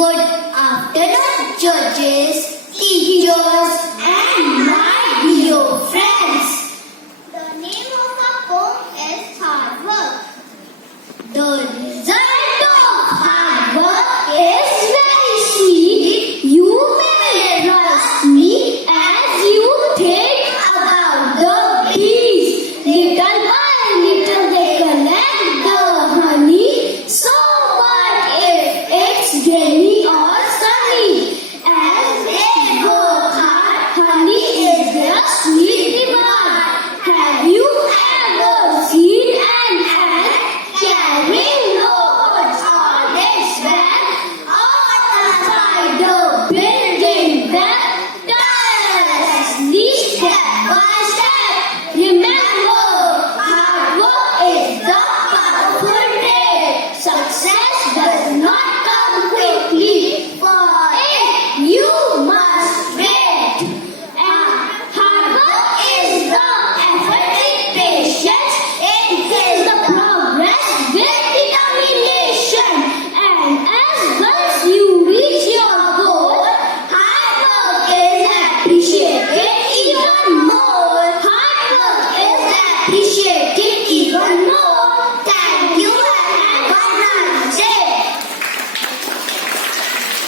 Good afternoon, judges, teachers, and my dear friends. The name of our poem is Hard Work. The result of hard work is very sweet. You may trust me as you think about the bees. Little by little they collect the honey. So what if it's rainy or sunny? As they work hard, honey is their sweet demand. Have you ever seen an ant carrying loads on its back, or a spider building them tirelessly step by step? Remember, hard work is the powerful trait. Success does not come quickly, for it you must wait. And hard work is the effort with patience. It is the progress with determination. And as once you reach your goal, hard work is appreciated even more. Hard work is appreciated